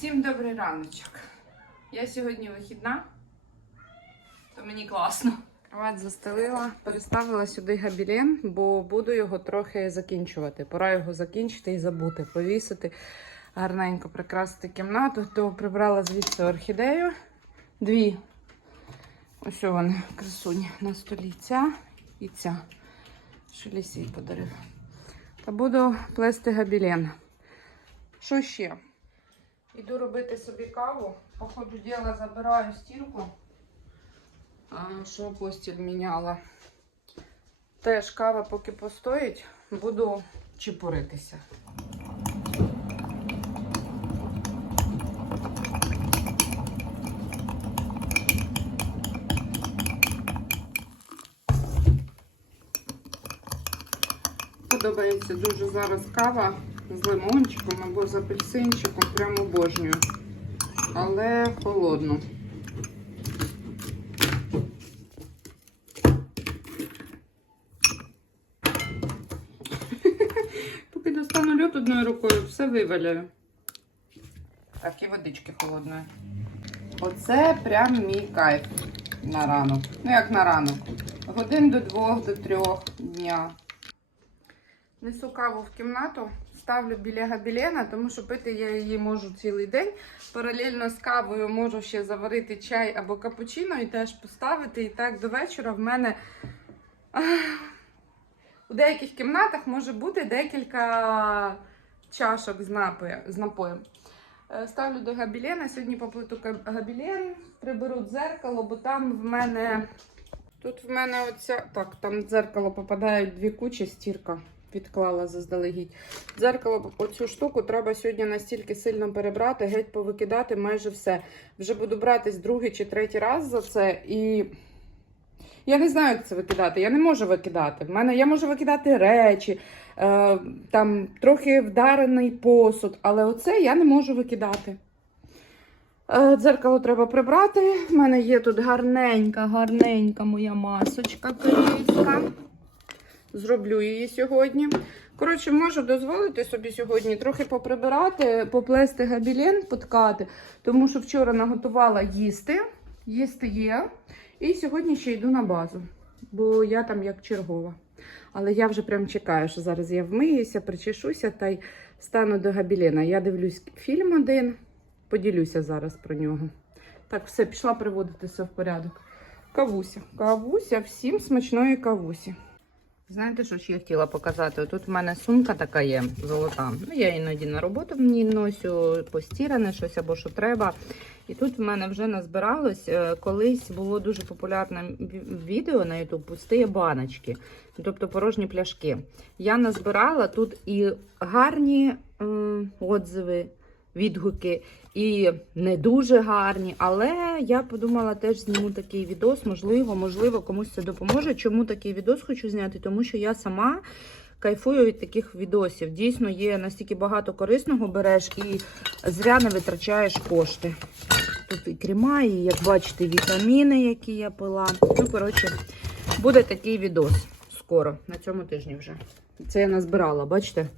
Всім добрий раночок. Я сьогодні вихідна, то мені класно. Кровать застелила, переставила сюди габілен, бо буду його трохи закінчувати. Пора його закінчити і забути, повісити, гарненько прикрасити кімнату. То прибрала звідси орхідею. Дві. Ось вони, красуні, на столі. Ця і ця. Що лісій подарив. Та буду плести габілен. Що ще? Іду робити собі каву. По ходу діла забираю стірку, що постіль міняла. Теж кава поки постоїть, буду чепуритися. Подобається дуже зараз кава з лимончиком або з апельсинчиком, прямо обожнюю. Але холодну. Поки достану льод одною рукою, все виваляю. Так, і водички холодної. Оце прям мій кайф на ранок. Ну, як на ранок. Годин до двох, до трьох дня. Несу каву в кімнату, ставлю біля габілена, тому що пити я її можу цілий день. Паралельно з кавою можу ще заварити чай або капучино і теж поставити. І так до вечора в мене у деяких кімнатах може бути декілька чашок з, напоєм. Е, Ставлю до габілена. Сьогодні поплиту габілен, приберу дзеркало, бо там в мене. Тут в мене оця. Так, там дзеркало попадають дві кучі, стірка відклала заздалегідь. Дзеркало, оцю штуку треба сьогодні настільки сильно перебрати, геть повикидати майже все. Вже буду братись другий чи третій раз за це. І я не знаю, як це викидати. Я не можу викидати. В мене я можу викидати речі, е, там трохи вдарений посуд, але оце я не можу викидати. Е, Дзеркало треба прибрати. У мене є тут гарненька, гарненька моя масочка корейська. Зроблю її сьогодні. Коротше, можу дозволити собі сьогодні трохи поприбирати, поплести габілен, поткати, тому що вчора наготувала їсти. Їсти є. І сьогодні ще йду на базу, бо я там як чергова. Але я вже прям чекаю, що зараз я вмиюся, причешуся та й стану до габілена. Я дивлюсь фільм один, поділюся зараз про нього. Так, все, пішла приводитися в порядок. Кавуся. Кавуся, всім смачної кавусі. Знаєте, що ж я хотіла показати? Тут в мене сумка така є золота. Ну, я іноді на роботу в ній носю, постіране щось або що треба. І тут в мене вже назбиралось. е, Колись було дуже популярне відео на YouTube пусті баночки, тобто порожні пляшки. Я назбирала тут і гарні е, отзиви, відгуки, і не дуже гарні. Але я подумала, теж зніму такий відос. Можливо, можливо, комусь це допоможе. Чому такий відос хочу зняти? Тому що я сама. Кайфую від таких відосів. Дійсно, є настільки багато корисного береш і зря не витрачаєш кошти. Тут і крема, і, як бачите, вітаміни, які я пила. Ну, коротше, буде такий відос скоро, на цьому тижні вже. Це я назбирала, бачите?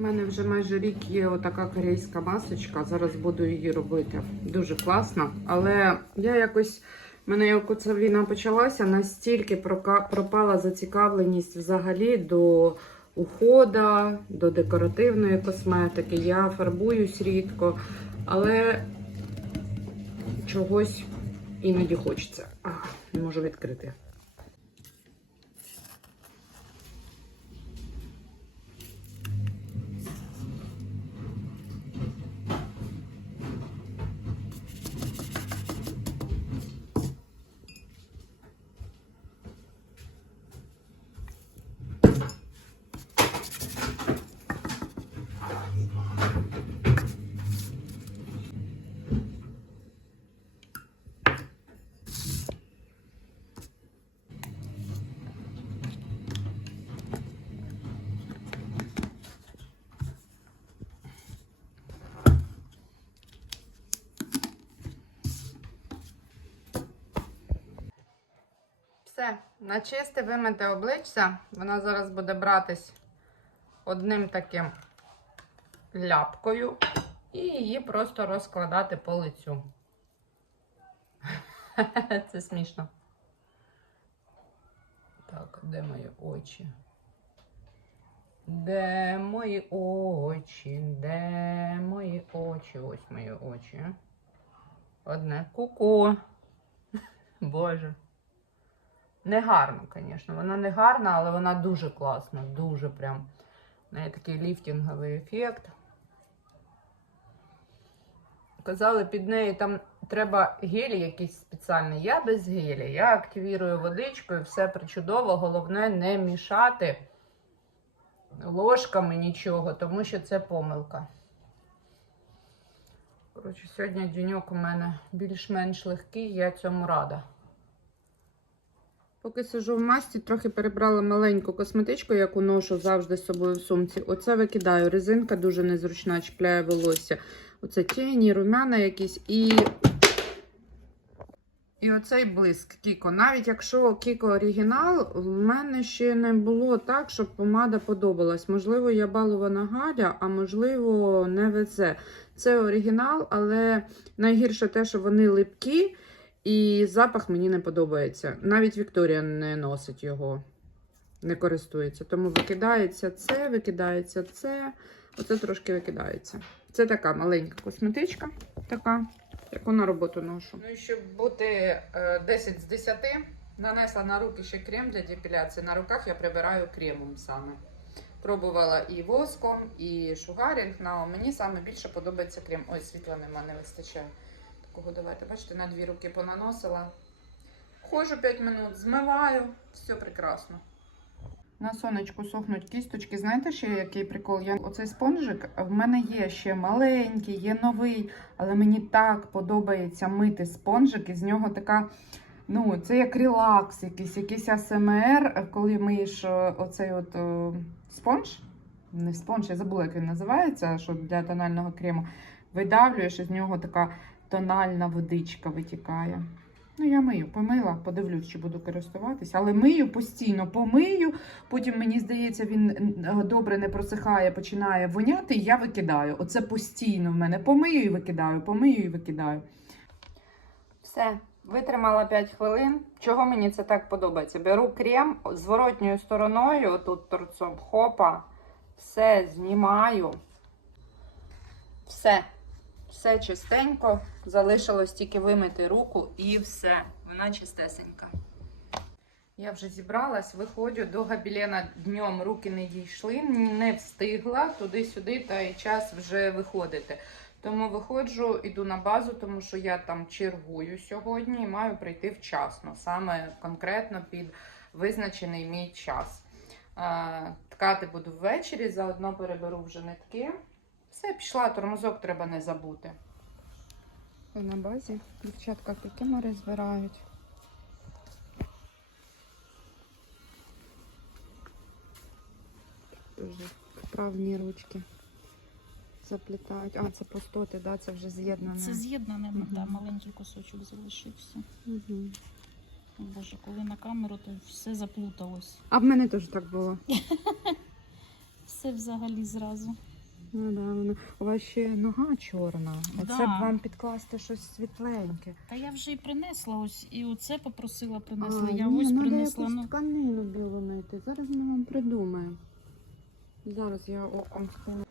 У мене вже майже рік є отака корейська масочка. Зараз буду її робити. Дуже класно. Але я якось, в мене як оця війна почалася, настільки пропала зацікавленість взагалі до ухода, до декоративної косметики. Я фарбуюсь рідко, але чогось іноді хочеться. А, не можу відкрити. Все, на чисте вимите обличчя. Вона зараз буде братись одним таким ляпкою. і її просто розкладати по лицю. Це смішно. Так, де мої очі? Де мої очі? Де мої очі? Ось мої очі. Одне ку-ку. Боже. Не гарно, звісно. Вона не гарна, але вона дуже класна. Дуже прям. В неї такий ліфтинговий ефект. Казали, під нею там треба гель якийсь спеціальний. Я без геля. Я активірую водичкою, все причудово. Головне не мішати ложками нічого, тому що це помилка. Коротше, сьогодні дюньок у мене більш-менш легкий, я цьому рада. Поки сижу в масті, трохи перебрала маленьку косметичку, яку ношу завжди з собою в сумці. Оце викидаю. Резинка дуже незручна, чіпляє волосся. Оце тіні, румяна якісь і. І оцей блиск Кіко. Навіть якщо Кіко оригінал, в мене ще не було так, щоб помада подобалась. Можливо, я балована Галя, а можливо, не везе. Це оригінал, але найгірше те, що вони липкі, і запах мені не подобається. Навіть Вікторія не носить його, не користується. Тому викидається це, викидається це, оце трошки викидається. Це така маленька косметичка, така, яку на роботу ношу. Ну і щоб бути е, 10 з 10, нанесла на руки ще крем для депіляції. На руках я прибираю кремом саме. Пробувала і воском, і шугарінг. Мені саме більше подобається крем. Ой, світла нема, не вистачає. Такого давайте, бачите, на дві руки понаносила. Ходжу 5 минут, змиваю, все прекрасно. На сонечку сохнуть кісточки. Знаєте, ще який прикол? Я оцей спонжик в мене є ще маленький, є новий, але мені так подобається мити спонжик, і з нього така. Ну, це як релакс, якийсь, якийсь АСМР, коли миєш е, оцей от е, спонж. Не спонж, я забула, як він називається, що для тонального крему. Видавлюєш, і з нього така тональна водичка витікає. Ну, я мию, помила, подивлюсь, чи буду користуватися. Але мию постійно, помию. Потім, мені здається, він е, добре не просихає, починає воняти, і я викидаю. Оце постійно в мене. Помию і викидаю, помию і викидаю. Все, витримала 5 хвилин. Чого мені це так подобається? Беру крем зворотньою стороною, тут торцом хопа, все знімаю. Все. Все чистенько. Залишилось тільки вимити руку і все. Вона чистесенька. Я вже зібралась, виходжу до габілена днем, руки не дійшли, не встигла туди-сюди, та й час вже виходити. Тому виходжу, іду на базу, тому що я там чергую сьогодні і маю прийти вчасно, саме конкретно під визначений мій час. Ткати буду ввечері, заодно переберу вже нитки. Все, пішла, тормозок треба не забути. На базі дівчатка кікімори збирають. Дуже вправні ручки заплітають. А, це пустоти, да? це вже з'єднане. Це з'єднане, Мгм. да, маленький кусочок залишився. Угу. О, Боже, коли на камеру, то все заплуталось. А в мене теж так було. Все взагалі зразу. Ну, да, воно. У вас ще нога чорна. Оце Да. б вам підкласти щось світленьке. Та я вже і принесла ось, і оце попросила принесла. А, я ні, ось надо принесла. якусь Ну, тканину білу знайти. Зараз ми вам придумаємо. Зараз я оком скину.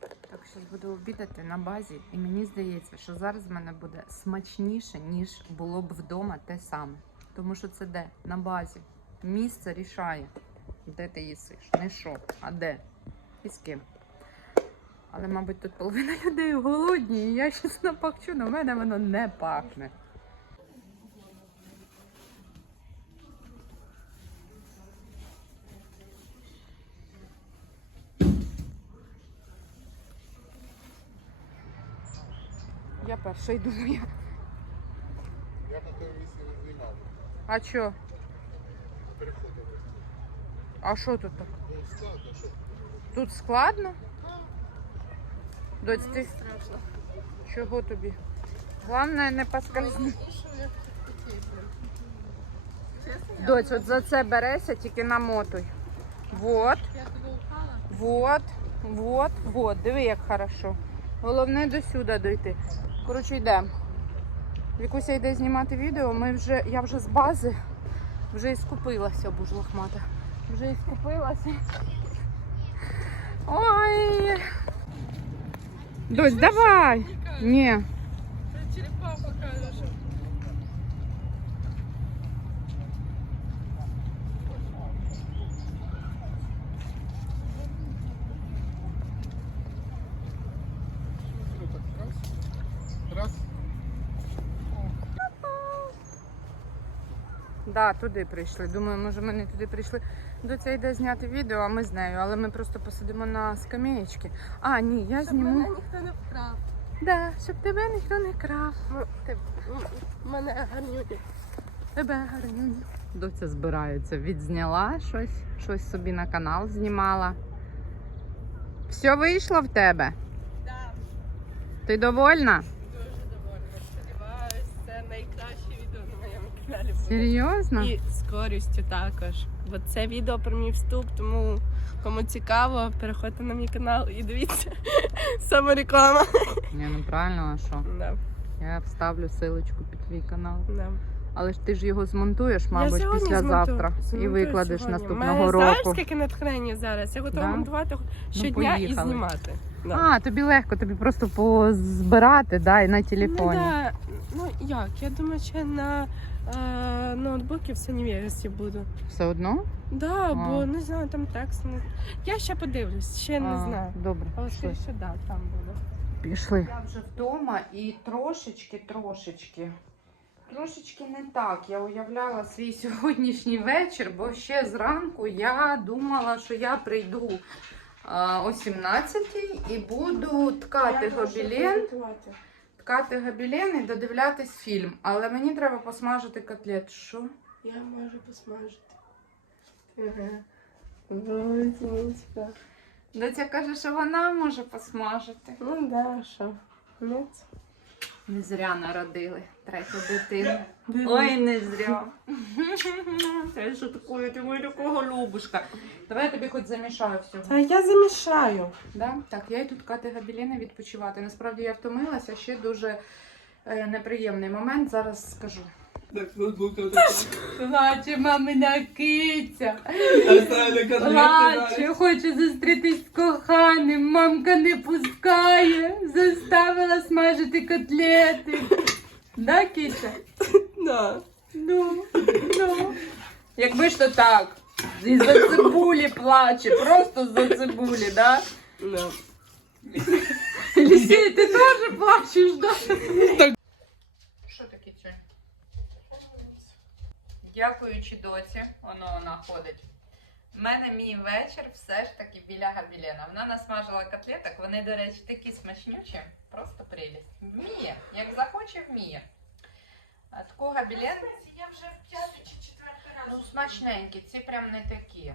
Так, зараз буду обідати на базі, і мені здається, що зараз в мене буде смачніше, ніж було б вдома те саме. Тому що це де? На базі. Місце рішає, де ти їсиш. Не що, а де і з ким. Але, мабуть, тут половина людей голодні, і я щось напахчу, але в мене воно не пахне. Я перша йду моя. Я на той місці не знімав. А що? Переходили. А що тут так? Ну, складно, що? Тут складно? Доць, ти чого тобі? Головне не поскользни. Доць, от за це береся, тільки намотуй. Вот. Вот, вот, вот. Диви, як хорошо. Головне до сюди дойти. Коротше, йдемо. Вікуся йде знімати відео. Ми вже, я вже з бази вже і скупилася, боже лохмата. Вже і скупилася. Ой. Дось, давай. Ні. Да, туди прийшли. Думаю, може ми не туди прийшли. Доця йде зняти відео, а ми з нею, але ми просто посидимо на скамеєчці. А, ні, я зніму. ніхто не вкрав. Да, щоб тебе ніхто не крав. Ти, мене гарнюні. Тебе гарнюню. Доця збирається. Відзняла щось, щось собі на канал знімала. Все вийшло в тебе? Так, Ти довольна. Сподіваюсь, це найкраще відео на моєму каналі буде. Серйозно? І з користю також. Бо це відео про мій вступ, тому кому цікаво, переходьте на мій канал і дивіться самореклама. Ні, ну правильно, а що? Да, Я вставлю силочку під твій канал. да. Але ж ти ж його змонтуєш, мабуть, сьогодні післязавтра змонтую- і змонтую викладеш сьогодні. наступного Мене, року. Знаєш, скільки натхнення зараз? Я готова Да? Ну, монтувати щодня і поїхали. знімати. Да. А, тобі легко, тобі просто позбирати, да, і на телефоні. Ну, да. ну як? Я думаю, ще на е, ноутбуці в Sony буду. Все одно? Да, А. бо не знаю, там текст. Не... Я ще подивлюсь, ще не А, знаю. Добре. Але пішли. скоріше, да, там буду. Пішли. Я вже вдома і трошечки, трошечки. Трошечки не так. Я уявляла свій сьогоднішній вечір, бо ще зранку я думала, що я прийду а, о 17 і буду ткати гобілен, ткати гобілен і додивлятись фільм. Але мені треба посмажити котлет. Що? Я можу посмажити. Ага. Доця каже, що вона може посмажити. Ну да, що? Ну, Не зря народили третю дитину. Ой, не зря. Це що таке, ти моя такого любушка. Давай я тобі хоч замішаю всього. Та я замішаю. Да? Так, я йду ткати габіліни відпочивати. Насправді я втомилася, ще дуже е, неприємний момент. Зараз скажу. Плаче мамина киця. Плаче, хоче зустрітись з коханим. Мамка не пускає. Заставила смажити котлети. Да, киця? Да. Ну, ну. Якби ж то так. Із-за цибулі плаче, просто з-за цибулі, да? Да. Лісій, ти теж плачеш, да? Що таке це? Дякуючи доці, воно вона ходить. У мене мій вечір все ж таки біля габілена. Вона насмажила котлеток, вони, до речі, такі смачнючі, просто прелість. Вміє, як захоче, вміє. А таку габілен Я вже в п'ятий чи четвертий раз. Ну, смачненькі, ці прям не такі.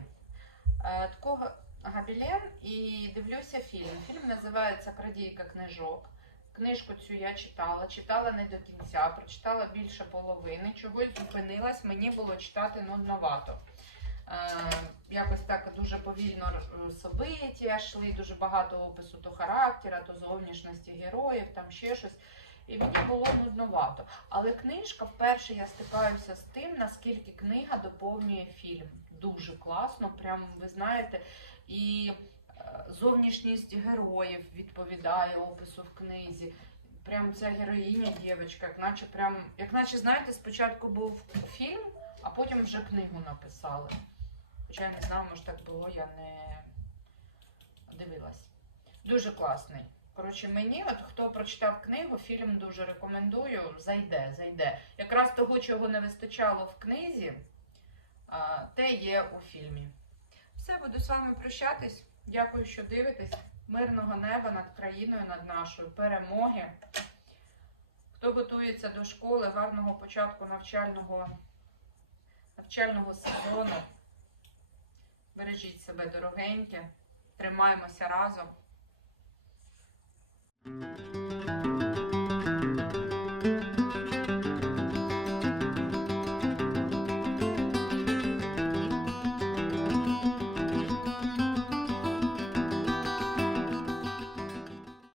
Е, Такого габілен і дивлюся фільм. Фільм називається Крадійка книжок. Книжку цю я читала, читала не до кінця, прочитала більше половини, чогось зупинилась, мені було читати нудновато. Е, якось так дуже повільно собиття йшли, дуже багато опису то характера, то зовнішності героїв, там ще щось. І мені було нудновато. Але книжка вперше я стикаюся з тим, наскільки книга доповнює фільм. Дуже класно, прям ви знаєте, і зовнішність героїв відповідає опису в книзі. Прям ця героїня, дівчинка, як наче прям, як наче, знаєте, спочатку був фільм, а потім вже книгу написали. Хоча я не знаю, може так було, я не дивилась. Дуже класний. Коротше, мені, от хто прочитав книгу, фільм дуже рекомендую. Зайде, зайде. Якраз того, чого не вистачало в книзі, те є у фільмі. Все, буду з вами прощатись. Дякую, що дивитесь. Мирного неба над країною, над нашою, перемоги. Хто готується до школи, гарного початку навчального, навчального сезону. Бережіть себе дорогенькі, тримаємося разом.